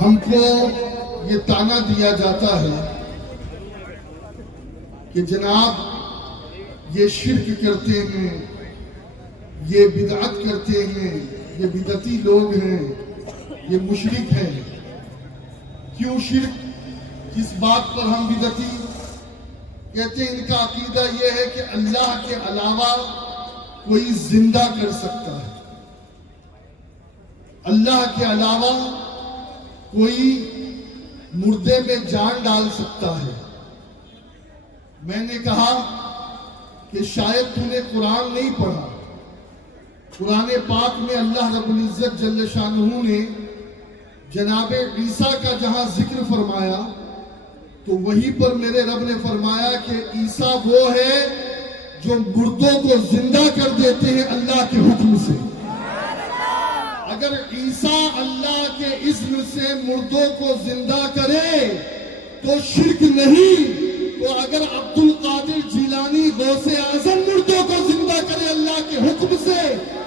ہم کو یہ تانا دیا جاتا ہے کہ جناب یہ شرک کرتے ہیں، یہ بدعت کرتے ہیں، یہ بدعتی لوگ ہیں، یہ مشرک ہیں۔ کیوں شرک؟ کس بات پر ہم بدعتی کہتے ہیں؟ ان کا عقیدہ یہ ہے کہ اللہ کے علاوہ کوئی زندہ کر سکتا ہے، اللہ کے علاوہ کوئی مردے میں جان ڈال سکتا ہے۔ میں نے کہا کہ شاید تو نے قرآن نہیں پڑھا۔ قرآن پاک میں اللہ رب العزت جل شانہ نے جناب عیسیٰ کا جہاں ذکر فرمایا تو وہیں پر میرے رب نے فرمایا کہ عیسیٰ وہ ہے جو مردوں کو زندہ کر دیتے ہیں اللہ کے حکم سے۔ اگر عیسیٰ اللہ کے اذن سے مردوں کو زندہ کرے تو شرک نہیں، تو اگر عبد القادر جیلانی غوث اعظم مردوں کو زندہ کرے اللہ کے حکم سے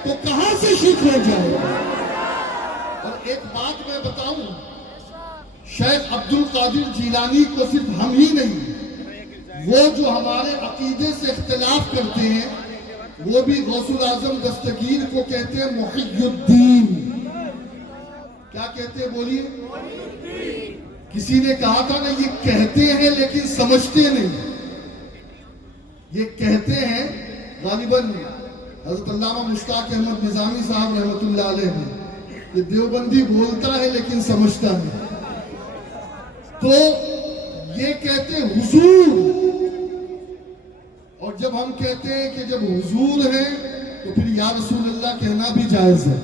تو کہاں سے شرک ہو جائے؟ اور ایک بات میں بتاؤں، شیخ عبد القادر جیلانی کو صرف ہم ہی نہیں، وہ جو ہمارے عقیدے سے اختلاف کرتے ہیں وہ بھی غوث الاعظم دستگیر کو کہتے ہیں محی الدین۔ کیا کہتے ہیں بولیے؟ کسی نے کہا تھا نا یہ کہتے ہیں لیکن سمجھتے نہیں۔ یہ کہتے ہیں غالباً حضرت علامہ مشتاق احمد نظامی صاحب رحمۃ اللہ علیہ نے، یہ دیوبندی بولتا ہے لیکن سمجھتا نہیں۔ تو یہ کہتے ہیں حضور، اور جب ہم کہتے ہیں کہ جب حضور ہے تو پھر یا رسول اللہ کہنا بھی جائز ہے۔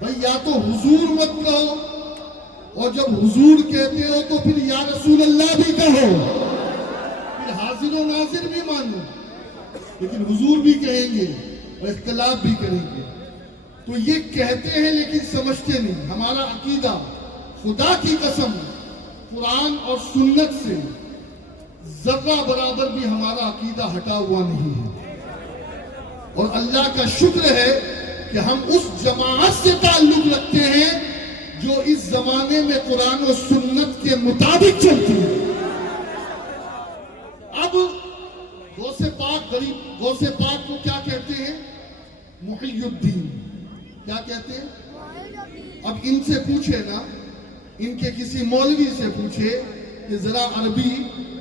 بھئی یا تو حضور مت کہو، اور جب حضور کہتے ہو تو پھر یا رسول اللہ بھی کہو، پھر حاضر و ناظر بھی مانو، لیکن حضور بھی کہیں گے اور اختلاف بھی کریں گے۔ تو یہ کہتے ہیں لیکن سمجھتے نہیں۔ ہمارا عقیدہ خدا کی قسم قرآن اور سنت سے ذرہ برابر بھی ہمارا عقیدہ ہٹا ہوا نہیں ہے، اور اللہ کا شکر ہے کہ ہم اس جماعت سے تعلق رکھتے ہیں جو اس زمانے میں قرآن و سنت کے مطابق چلتی ہے۔ اب غوث پاک غوث پاک کو کیا کہتے ہیں؟ محی الدین۔ کیا کہتے ہیں؟ اب ان سے پوچھے نا، ان کے کسی مولوی سے پوچھے کہ ذرا عربی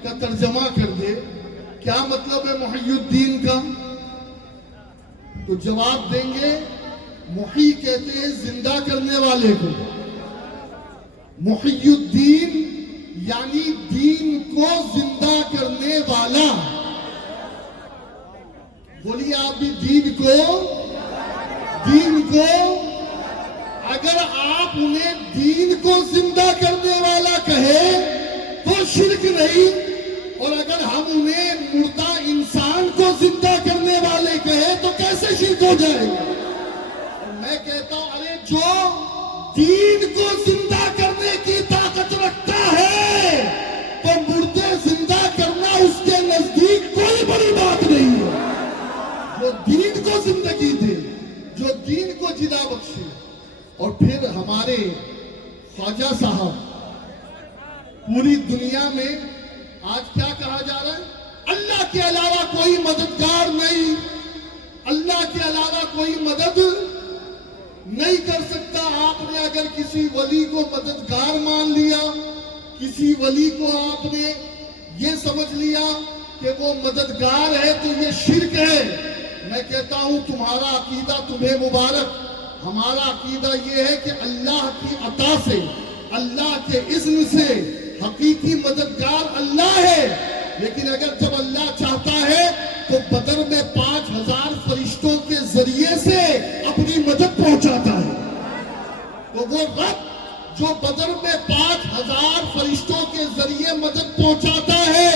کا ترجمہ کر دے، کیا مطلب ہے محی الدین کا؟ تو جواب دیں گے محی کہتے ہیں زندہ کرنے والے کو، محی الدین یعنی دین کو زندہ کرنے والا۔ بولیے آپ بھی، دین کو اگر آپ انہیں دین کو زندہ کرنے والا کہے تو شرک نہیں، اور اگر ہم انہیں مردہ انسان کو زندہ کرنے والے کہے تو کیسے شرک ہو جائے گا؟ میں کہتا ہوں ارے جو دین کو زندہ کرنے کی طاقت رکھتا ہے تو مردے زندہ کرنا اس کے نزدیک کوئی بڑی بات نہیں ہے۔ جو دین کو زندگی دے، جو دین کو جلا بخشے۔ اور پھر ہمارے خواجہ صاحب پوری دنیا میں آج کیا کہا جا رہا ہے؟ اللہ کے علاوہ کوئی مددگار نہیں، اللہ کے علاوہ کوئی مدد نہیں کر سکتا۔ آپ نے اگر کسی ولی کو مددگار مان لیا، کسی ولی کو آپ نے یہ سمجھ لیا کہ وہ مددگار ہے تو یہ شرک ہے۔ میں کہتا ہوں تمہارا عقیدہ تمہیں مبارک۔ ہمارا عقیدہ یہ ہے کہ اللہ کی عطا سے، اللہ کے اذن سے حقیقی مددگار اللہ ہے، لیکن اگر جب اللہ چاہتا ہے تو بدر میں 5000 فرشتوں کے ذریعے سے اپنی مدد پہنچاتا ہے۔ تو وہ رب جو بدر میں 5000 فرشتوں کے ذریعے مدد پہنچاتا ہے،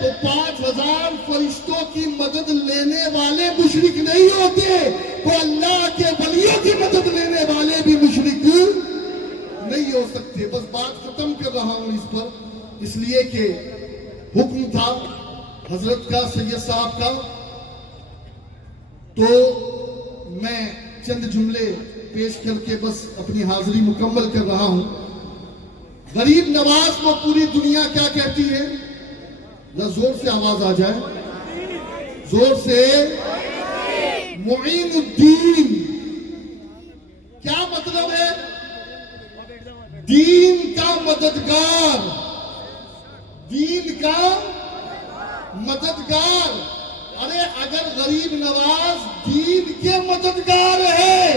تو 5000 فرشتوں کی مدد لینے والے مشرک نہیں ہوتے، تو اللہ کے ولیوں کی مدد لینے والے بھی مشرک نہیں ہو سکتے۔ بس بات ختم کر رہا ہوں اس پر، اس لیے کہ حکم تھا حضرت کا، سید صاحب کا، تو میں چند جملے پیش کر کے بس اپنی حاضری مکمل کر رہا ہوں. غریب نواز کو پوری دنیا کیا کہتی ہے؟ ذرا زور سے آواز آ جائے, زور سے. معین الدین. کیا مطلب ہے؟ دین کا مددگار, دین کا مددگار. ارے اگر غریب نواز دین کے مددگار ہے,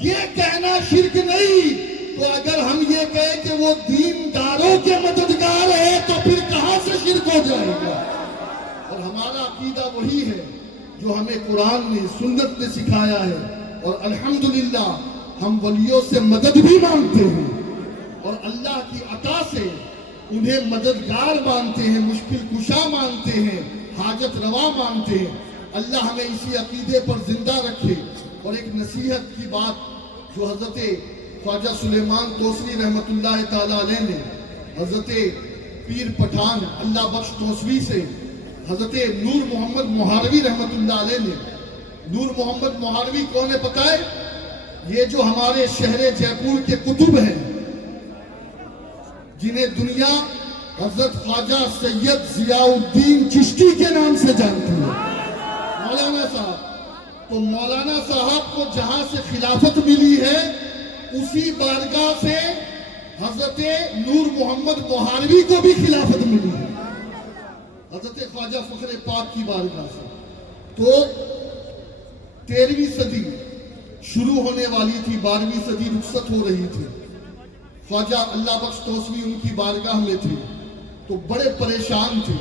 یہ کہنا شرک نہیں, تو اگر ہم یہ کہیں کہ وہ دینداروں کے مددگار ہے تو پھر کہاں سے شرک ہو جائے گا؟ اور ہمارا عقیدہ وہی ہے جو ہمیں قرآن نے, سنت نے سکھایا ہے, اور الحمدللہ ہم ولیوں سے مدد بھی مانگتے ہیں اور اللہ کی عطا سے انہیں مددگار مانتے ہیں, مشکل کشا مانتے ہیں, حاجت روا مانتے ہیں. اللہ ہمیں اسی عقیدے پر زندہ رکھے. اور ایک نصیحت کی بات جو حضرت خواجہ سلیمان توسری رحمت اللہ تعالیٰ علیہ نے حضرت پیر پٹھان اللہ بخش توسری سے حضرت نور محمد مہاروی رحمت اللہ علیہ نے, نور محمد مہاروی کون ہے پتہ ہے؟ یہ جو ہمارے شہر جے پور کے قطب ہیں, جنہیں دنیا حضرت خواجہ سید ضیاء الدین چشتی کے نام سے جانتی ہے, مولانا صاحب. تو مولانا صاحب کو جہاں سے خلافت ملی ہے اسی بارگاہ سے حضرت نور محمد مہاروی کو بھی خلافت ملی ہے, حضرت خواجہ فخر پاک کی بارگاہ سے. تو 13ویں صدی شروع ہونے والی تھی, 12ویں صدی رخصت ہو رہی تھی. خواجہ اللہ بخش توسری ان کی بارگاہ میں تھے تو بڑے پریشان تھے.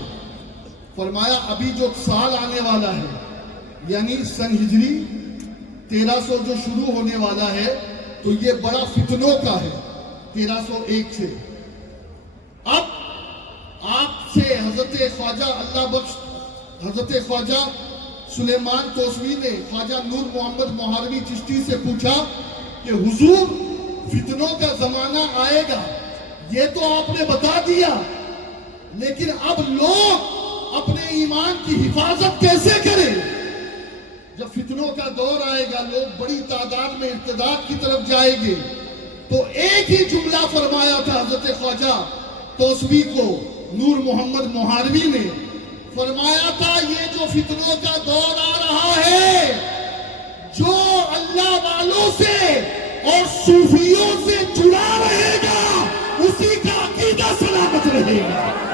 فرمایا ابھی جو سال آنے والا ہے, یعنی سن ہجری 1300 جو شروع ہونے والا ہے, تو یہ بڑا فتنوں کا ہے 1301 سے. اب آپ سے حضرت خواجہ اللہ بخش, حضرت خواجہ سلیمان توسری نے خواجہ نور محمد مہاروی چشتی سے پوچھا کہ حضور فتنوں کا زمانہ آئے گا, یہ تو آپ نے بتا دیا, لیکن اب لوگ اپنے ایمان کی حفاظت کیسے کریں؟ جب فتنوں کا دور آئے گا, لوگ بڑی تعداد میں ارتداد کی طرف جائیں گے. تو ایک ہی جملہ فرمایا تھا حضرت خواجہ توسری کو نور محمد مہاروی نے, فرمایا تھا یہ جو فتنوں کا دور آ رہا ہے, جو اللہ والوں سے اور صوفیوں سے جڑا رہے گا اسی کا عقیدہ سلامت رہے گا.